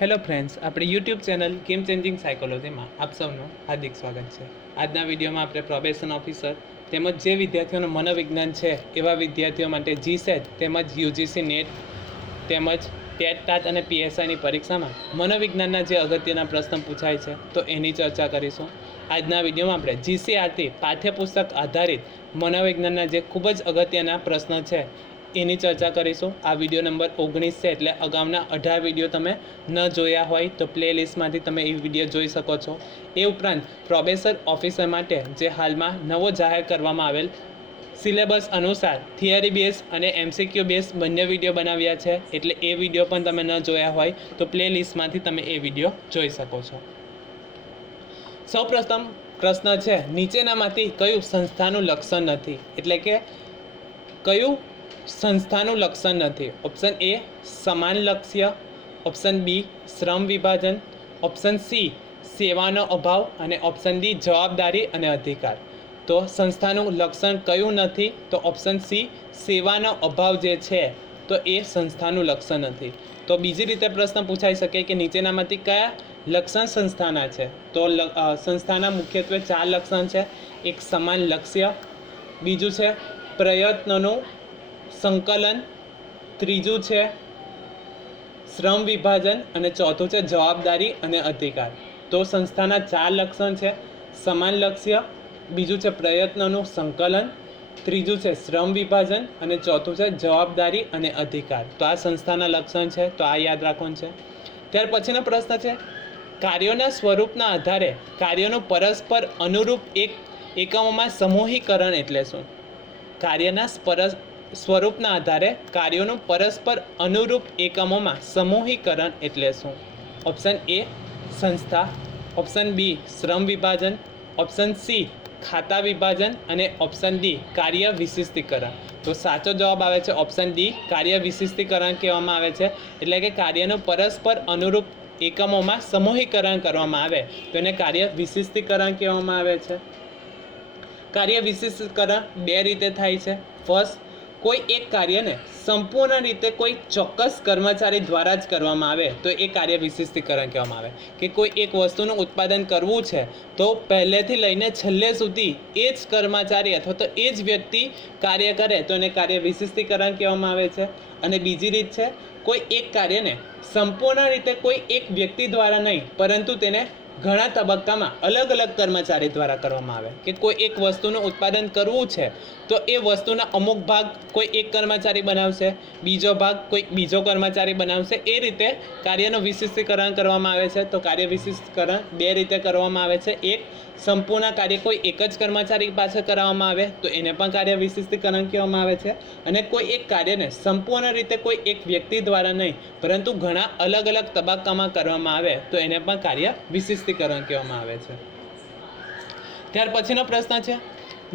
Hello friends, આપણી YouTube channel game changing સાયકોલોજીમાં આપ સૌનું હાર્દિક સ્વાગત છે. આજના વિડીયોમાં આપણે પ્રોબેશન ઓફિસર તેમજ જે વિદ્યાર્થીઓનું મનોવિજ્ઞાન છે એવા વિદ્યાર્થીઓ માટે જીસેટ તેમજ યુજીસી નેટ તેમજ ટેટ ટાટ અને પીએસઆઈની પરીક્ષામાં મનોવિજ્ઞાનના જે અગત્યના પ્રશ્ન પૂછાય છે તો એની ચર્ચા કરીશું. આજના વિડીયોમાં આપણે જીસીઆરટી પાઠ્યપુસ્તક આધારિત મનોવિજ્ઞાનના જે ખૂબ જ અગત્યના પ્રશ્ન છે એની ચર્ચા કરીશું. આ વીડિયો નંબર ઓગણીસ છે એટલે અગાઉના અઢાર વીડિયો તમે ન જોયા હોય તો પ્લે લિસ્ટમાંથી તમે એ વીડિયો જોઈ શકો છો. એ ઉપરાંત પ્રોબેસર ઓફિસર માટે જે હાલમાં નવો જાહેર કરવામાં આવેલ સિલેબસ અનુસાર થિયરી બેઝ અને એમસીક્યુ બેઝ બંને વીડિયો બનાવ્યા છે. એટલે એ વીડિયો પણ તમે ન જોયા હોય તો પ્લે લિસ્ટમાંથી તમે એ વીડિયો જોઈ શકો છો. સૌપ્રથમ પ્રશ્ન છે, નીચેનામાંથી કયું સંસ્થાનું લક્ષણ નથી? એટલે કે કયું સંસ્થાનું લક્ષણ નથી. ઓપ્શન એ સમાન લક્ષ્ય. ઓપ્શન બી શ્રમ વિભાજન. ઓપ્શન સી સેવાનો અભાવ. અને ઓપ્શન ડી જવાબદારી અને અધિકાર. તો સંસ્થાનું લક્ષણ કયું નથી? તો ઓપ્શન સી સેવાનો અભાવ જે છે, તો એ સંસ્થાનું લક્ષણ નથી. તો બીજી રીતે પ્રશ્ન પૂછાઈ શકે કે નીચેનામાંથી કયા લક્ષણ સંસ્થાના છે? તો સંસ્થાના મુખ્યત્વે ચાર લક્ષણ છે. એક સમાન લક્ષ્ય, બીજું છે પ્રયત્નોનું સંકલન, ત્રીજું છે શ્રમ વિભાજન અને ચોથું છે જવાબદારી અને અધિકાર. તો સંસ્થાના ચાર લક્ષણ છે, સમાન લક્ષ્ય, બીજું છે પ્રયત્નોનું સંકલન, ત્રીજું છે શ્રમ વિભાજન અને ચોથું છે જવાબદારી અને અધિકાર. તો આ સંસ્થાના લક્ષણ છે, તો આ યાદ રાખવાનું છે. ત્યાર પછીનો પ્રશ્ન છે, કાર્યોના સ્વરૂપના આધારે કાર્યોનું પરસ્પર અનુરૂપ એક એકમોમાં સમૂહીકરણ એટલે શું? કાર્યના પરસ સ્વરૂપના આધારે કાર્યોનું પરસ્પર અનુરૂપ એકમોમાં સમૂહીકરણ એટલે શું? ઓપ્શન એ સંસ્થા. ઓપ્શન બી શ્રમ વિભાજન. ઓપ્શન સી ખાતા વિભાજન. અને ઓપ્શન ડી કાર્ય વિશિષ્ટીકરણ. તો સાચો જવાબ આવે છે ઓપ્શન ડી કાર્ય વિશિષ્ટીકરણ કહેવામાં આવે છે. એટલે કે કાર્યનું પરસ્પર અનુરૂપ એકમોમાં સમૂહીકરણ કરવામાં આવે. તો એને કાર્ય વિશિષ્ટીકરણ કહેવામાં આવે છે. કાર્ય વિશિષ્ટીકરણ બે રીતે થાય છે. ફર્સ્ટ કોઈ એક કાર્યને સંપૂર્ણ રીતે કોઈ ચોક્કસ કર્મચારી દ્વારા જ કરવામાં આવે, તો એ કાર્ય વિશિષ્ટીકરણ કહેવામાં આવે. કે કોઈ એક વસ્તુનું ઉત્પાદન કરવું છે, તો પહેલેથી લઈને છેલ્લે સુધી એ જ કર્મચારી અથવા તો એ જ વ્યક્તિ કાર્ય કરે, તો એને કાર્ય વિશિષ્ટીકરણ કહેવામાં આવે છે. અને બીજી રીત છે, કોઈ એક કાર્યને સંપૂર્ણ રીતે કોઈ એક વ્યક્તિ દ્વારા નહીં, પરંતુ તેને ઘણા તબક્કામાં અલગ અલગ કર્મચારી દ્વારા કરવામાં આવે. કે કોઈ એક વસ્તુનું ઉત્પાદન કરવું છે, તો એ વસ્તુના અમુક ભાગ કોઈ એક કર્મચારી બનાવશે, બીજો ભાગ કોઈ બીજો કર્મચારી બનાવશે, એ રીતે કાર્યનું વિશિષ્ટીકરણ કરવામાં આવે છે. તો કાર્ય વિશિષ્ટકરણ બે રીતે કરવામાં આવે છે. એક, સંપૂર્ણ કાર્ય કોઈ એક જ કર્મચારી પાસે કરાવવામાં આવે, તો એને પણ કાર્ય વિશિષ્ટીકરણ કહેવામાં આવે છે. અને કોઈ એક કાર્યને સંપૂર્ણ રીતે કોઈ એક વ્યક્તિ દ્વારા નહીં, પરંતુ ઘણા અલગ અલગ તબક્કામાં કરવામાં આવે, તો એને પણ કાર્ય વિશિષ્ટીકરણ કહેવામાં આવે છે. ત્યાર પછીનો પ્રશ્ન છે,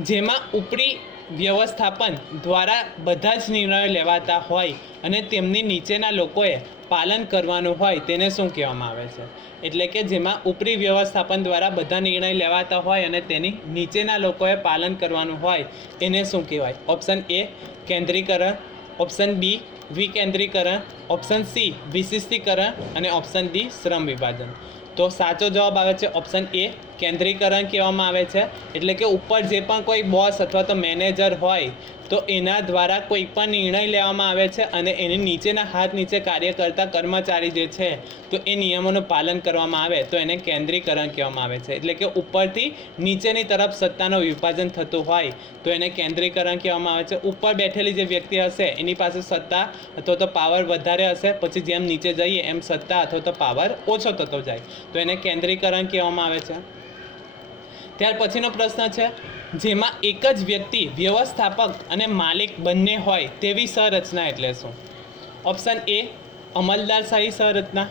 જેમાં ઉપરી વ્યવસ્થાપન દ્વારા બધા જ નિર્ણયો લેવાતા હોય અને તેમની નીચેના લોકોએ પાલન કરવાનું હોય તેને શું કહેવામાં આવે છે? એટલે કે જેમાં ઉપરી વ્યવસ્થાપન દ્વારા બધા નિર્ણય લેવાતા હોય અને તેની નીચેના લોકોએ પાલન કરવાનું હોય એને શું કહેવાય? ઓપ્શન એ કેન્દ્રીકરણ. ઓપ્શન બી વિકેન્દ્રીકરણ. ઓપ્શન સી વિશિષ્ટીકરણ અને ઓપ્શન ડી શ્રમ વિભાજન. તો સાચો જવાબ આવે છે ઓપ્શન એ કેન્દ્રીકરણ કહેવામાં આવે છે. એટલે કે ઉપર જે પણ કોઈ બોસ અથવા તો મેનેજર હોય, તો એના દ્વારા કોઈ પણ નિર્ણય લેવામાં આવે છે અને એની નીચેના હાથ નીચે કાર્ય કરતા કર્મચારી જે છે, તો એ નિયમોનું પાલન કરવામાં આવે, તો એને કેન્દ્રીકરણ કહેવામાં આવે છે. એટલે કે ઉપરથી નીચેની તરફ સત્તાનું વિભાજન થતું હોય, તો એને કેન્દ્રીકરણ કહેવામાં આવે છે. ઉપર બેઠેલી જે વ્યક્તિ હશે, એની પાસે સત્તા અથવા તો પાવર વધારે હશે, પછી જેમ નીચે જઈએ એમ સત્તા અથવા તો પાવર ઓછો થતો જાય. તો એને કેન્દ્રીકરણ કહેવામાં આવે છે. ત્યાર પછીનો પ્રશ્ન છે, જેમાં એક જ વ્યક્તિ, વ્યવસ્થાપક અને માલિક બંને હોય તેવી સંરચના એટલે શું? ઓપ્શન એ અમલદારશાહી સંરચના.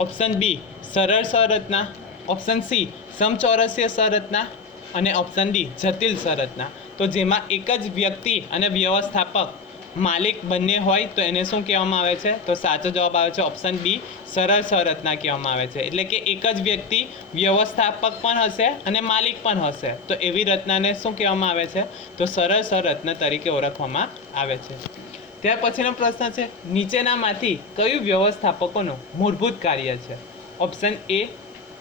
ઓપ્શન બી સરળ સંરચના. ઓપ્શન સી સમચોરસીય સંરચના. અને ઓપ્શન ડી જટિલ સંરચના. તો જેમાં એક જ વ્યક્તિ અને વ્યવસ્થાપક માલિક બંને હોય તો એને શું કહેવામાં આવે છે? તો સાચો જવાબ આવે છે ઓપ્શન બી સરળ સંરચના કહેવામાં આવે છે. એટલે કે એક જ વ્યક્તિ વ્યવસ્થાપક પણ હશે અને માલિક પણ હશે. તો એવી રચનાને શું કહેવામાં આવે છે? તો સરળ સંરચના તરીકે ઓળખવામાં આવે છે. ત્યાર પછીનો પ્રશ્ન છે, નીચેનામાંથી કયું વ્યવસ્થાપકોનું મૂળભૂત કાર્ય છે? ઓપ્શન એ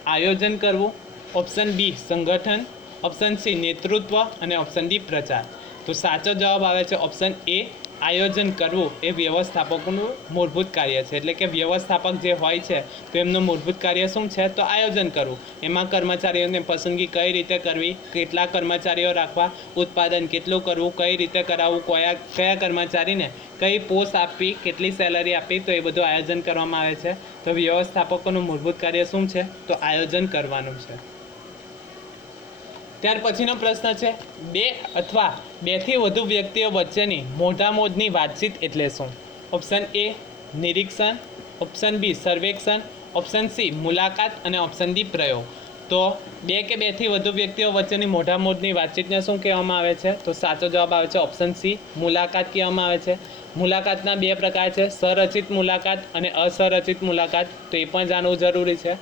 આયોજન કરવું. ઓપ્શન બી સંગઠન. ઓપ્શન સી નેતૃત્વ. અને ઓપ્શન ડી પ્રચાર. તો સાચો જવાબ આવે છે ઓપ્શન એ આયોજન કરવું એ વ્યવસ્થાપકોનું મૂળભૂત કાર્ય છે. એટલે કે વ્યવસ્થાપક જે હોય છે, તો એમનું મૂળભૂત કાર્ય શું છે? તો આયોજન કરવું. એમાં કર્મચારીઓની પસંદગી કઈ રીતે કરવી? કેટલા કર્મચારીઓ રાખવા? ઉત્પાદન કેટલું કરવું? કઈ રીતે કરાવવું? કયા કયા કર્મચારીને કઈ પોસ્ટ આપવી? કેટલી સેલરી આપવી? તો એ બધું આયોજન કરવામાં આવે છે. તો વ્યવસ્થાપકોનું મૂળભૂત કાર્ય શું છે? તો આયોજન કરવાનું છે. ત્યાર પછીનો પ્રશ્ન છે, બે અથવા બેથી વધુ વ્યક્તિઓ વચ્ચેની મોઢામોઢની વાતચીત એટલે શું? ઓપ્શન એ નિરીક્ષણ. ઓપ્શન બી સર્વેક્ષણ. ઓપ્શન સી મુલાકાત અને ઓપ્શન ડી પ્રયોગ. તો બે કે બેથી વધુ વ્યક્તિઓ વચ્ચેની મોઢામોઢની વાતચીતને શું કહેવામાં આવે છે? તો સાચો જવાબ આવે છે ઓપ્શન સી મુલાકાત કહેવામાં આવે છે. મુલાકાતના બે પ્રકાર છે, સંરચિત મુલાકાત અને અસંરચિત મુલાકાત. તો એ પણ જાણવું જરૂરી છે.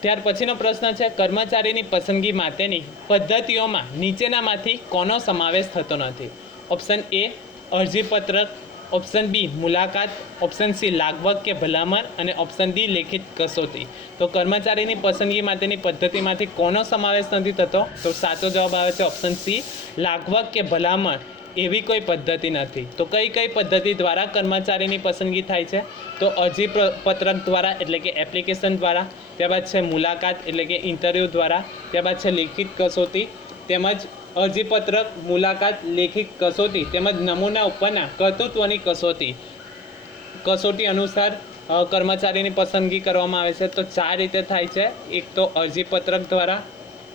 ત્યાર પછીનો પ્રશ્ન છે, કર્મચારીની પસંદગી માટેની પદ્ધતિઓમાં નીચેનામાંથી કોનો સમાવેશ થતો નથી? Option A અરજીપત્રક. ઓપ્શન બી મુલાકાત. ઓપ્શન સી લાગવગ કે ભલામણ. અને ઓપ્શન ડી લેખિત કસોટી. તો કર્મચારીની પસંદગી માટેની પદ્ધતિમાંથી કોનો સમાવેશ નથી થતો? તો સાચો જવાબ આવે છે ઓપ્શન સી લાગવગ કે ભલામણ. એવી કોઈ પદ્ધતિ નથી. તો કઈ કઈ પદ્ધતિ દ્વારા કર્મચારીની પસંદગી થાય છે? તો અરજી પત્રક દ્વારા, એટલે કે એપ્લિકેશન દ્વારા, ત્યારબાદ છે મુલાકાત, એટલે કે ઇન્ટરવ્યૂ દ્વારા, ત્યારબાદ છે લેખિત કસોટી, તેમજ અરજીપત્રક મુલાકાત, લેખિત કસોટી, તેમજ નમૂના ઉપરના કર્તૃત્વની કસોટી. કસોટી અનુસાર કર્મચારીની પસંદગી કરવામાં આવે છે. તો ચાર રીતે થાય છે. એક તો અરજીપત્રક દ્વારા,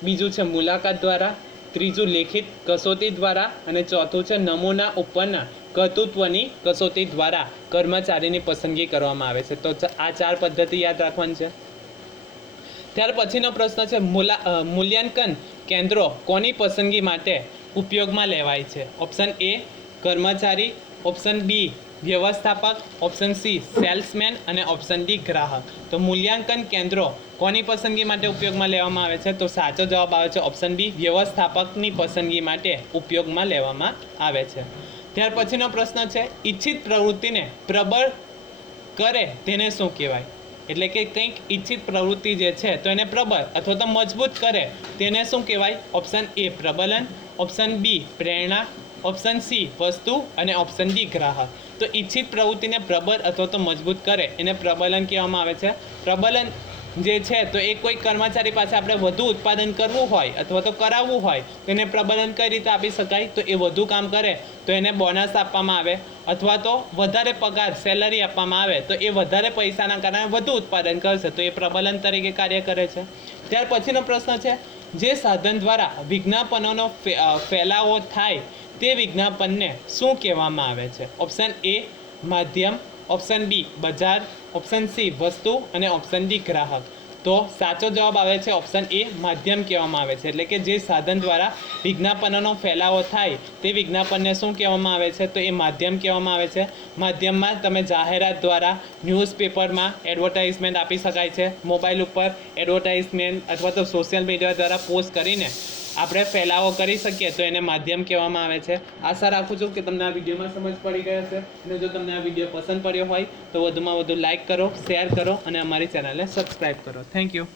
બીજું છે મુલાકાત દ્વારા ત્રીજું લેખિત કસોટી દ્વારા અને ચોથું છે નમૂના ઉપરના કર્તૃત્વની કસોટી દ્વારા કર્મચારીની પસંદગી કરવામાં આવે છે. તો આ ચાર પદ્ધતિ યાદ રાખવાની છે. ત્યાર પછીનો પ્રશ્ન છે, મૂલા મૂલ્યાંકન કેન્દ્રો કોની પસંદગી માટે ઉપયોગમાં લેવાય છે? ઓપ્શન એ કર્મચારી, ઓપ્શન બી વ્યવસ્થાપક ઓપ્શન સી સેલ્સમેન અને ઓપ્શન ડી ગ્રાહક. તો મૂલ્યાંકન કેન્દ્રો કોની પસંદગી માટે ઉપયોગમાં લેવામાં આવે છે? તો સાચો જવાબ આવે છે ઓપ્શન બી વ્યવસ્થાપકની પસંદગી માટે ઉપયોગમાં લેવામાં આવે છે. ત્યાર પછીનો પ્રશ્ન છે, ઈચ્છિત પ્રવૃત્તિને પ્રબળ કરે તેને શું કહેવાય? એટલે કે કંઈક ઈચ્છિત પ્રવૃત્તિ જે છે, તો એને પ્રબળ અથવા તો મજબૂત કરે તેને શું કહેવાય? ઓપ્શન એ પ્રબલન ઓપ્શન બી પ્રેરણા ઓપ્શન સી વસ્તુ અને ઓપ્શન ડી ગ્રાહક. તો ઈચ્છિત પ્રવૃત્તિને પ્રબળ અથવા તો મજબૂત કરે, એને પ્રબલન કહેવામાં આવે છે. પ્રબલન જે છે, તો એ કોઈ કર્મચારી પાસે આપણે વધુ ઉત્પાદન કરવું હોય અથવા તો કરાવવું હોય, તો એને પ્રબલન કઈ રીતે આપી શકાય? તો એ વધુ કામ કરે, તો એને બોનસ આપવામાં આવે અથવા તો વધારે પગાર સેલરી આપવામાં આવે, તો એ વધારે પૈસાના કારણે વધુ ઉત્પાદન કરશે, તો એ પ્રબલન તરીકે કાર્ય કરે છે. ત્યાર પછીનો પ્રશ્ન છે, જે સાધન દ્વારા વિજ્ઞાપનોનો ફેલાવો થાય તે વિજ્ઞાપનને શું કહેવામાં આવે છે? ઓપ્શન એ માધ્યમ. ઓપ્શન બી બજાર. ઓપ્શન સી વસ્તુ. અને ઓપ્શન ડી ગ્રાહક. તો સાચો જવાબ આવે છે ઓપ્શન એ માધ્યમ કહેવામાં આવે છે. એટલે કે જે સાધન દ્વારા વિજ્ઞાપનોનો ફેલાવો થાય, તે વિજ્ઞાપનને શું કહેવામાં આવે છે? તો એ માધ્યમ કહેવામાં આવે છે. માધ્યમમાં તમે જાહેરાત દ્વારા ન્યૂઝપેપરમાં એડવર્ટાઇઝમેન્ટ આપી શકાય છે. મોબાઈલ ઉપર એડવર્ટાઇઝમેન્ટ અથવા તો સોશિયલ મીડિયા દ્વારા પોસ્ટ કરીને આપણે ફેલાવો કરી શકીએ તો એને માધ્યમ કહેવામાં આવે છે. આશા રાખું છું કે તમને આ વિડીયોમાં સમજ પડી ગઈ હશે અને જો તમને આ વીડિયો પસંદ પડ્યો હોય તો વધુમાં વધુ લાઇક કરો શેર કરો અને અમારી ચેનલને સબસ્ક્રાઈબ કરો. Thank you